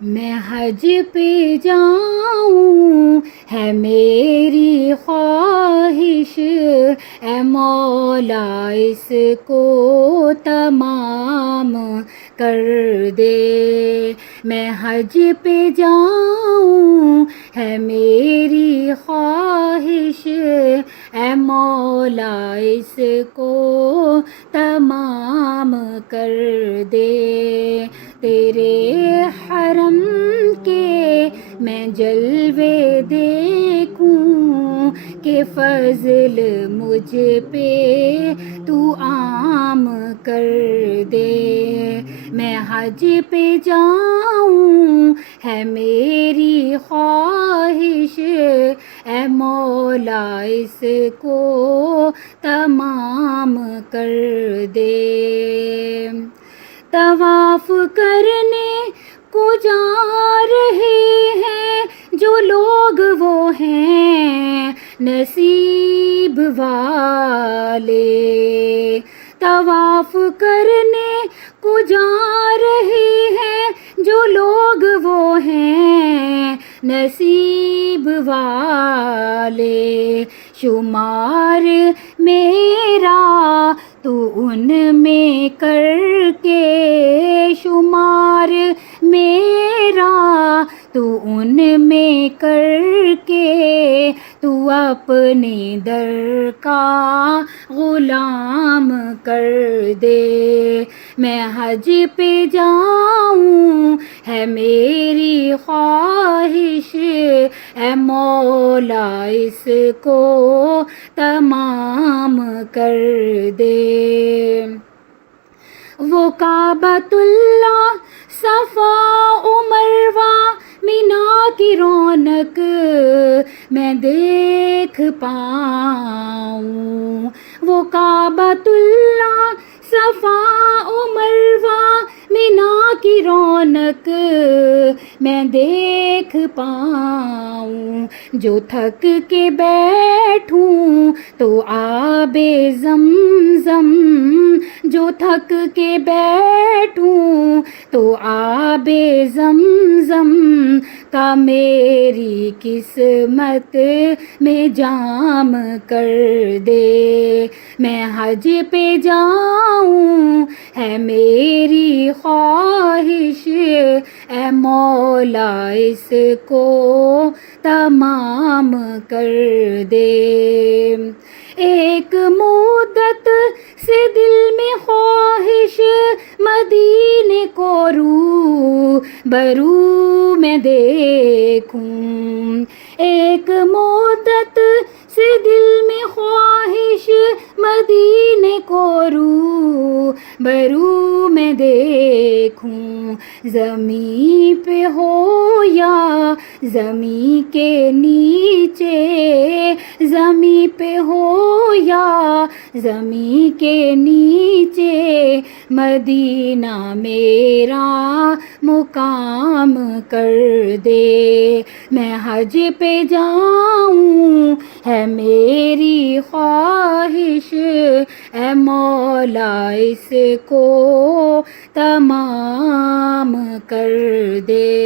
میں حج پہ جاؤں ہے میری خواہش، اے مولا اس کو تمام کر دے۔ میں حج پہ جاؤں ہے میری خواہش، اے مولا اس کو تمام کر دے۔ تیرے حرم کے میں جلوے دیکھوں کہ فضل مجھ پہ تو عام کر دے۔ میں حج پہ جاؤں ہے میری خواہش، اے مولا اس کو تمام کر دے۔ طواف کرنے کو جا رہے ہیں جو لوگ وہ ہیں نصیب والے۔ طواف کرنے کو جا رہے ہیں جو لوگ وہ ہیں نصیب والے۔ شمار میرا تو ان میں کر کے، شمار میرا تو ان میں کر کے، تو اپنے در کا غلام کر دے۔ میں حج پہ جاؤں ہے میری خواہش، اے مولا اس کو تمام کر دے۔ وہ کعبۃ اللہ، صفا و مروہ، مینا کی رونق میں دیکھ پاؤں۔ وہ کعبۃ اللہ، صفا و مروہ، مینا کی رونق میں دیکھ پاؤں۔ جو تھک کے بیٹھوں تو آب زمزم، جو تھک کے بیٹھوں تو آب زمزم کا میری قسمت میں جام کر دے۔ میں حج پہ جاؤں ہے میری خواہش، اے مولا اس کو تمام کر دے۔ ایک مدت سے دل میں خواہش مدینے کو رو برو میں دیکھوں۔ ایک مدت سے دل میں خواہش مدینے کو رو برو میں دیکھوں۔ زمین پہ ہو یا زمین کے نیچے، زمین پہ ہو یا زمین کے نیچے، مدینہ میرا مقام کر دے۔ میں حج پہ جاؤں ہے میری خواہش، اے مولا اس کو تمام کر دے۔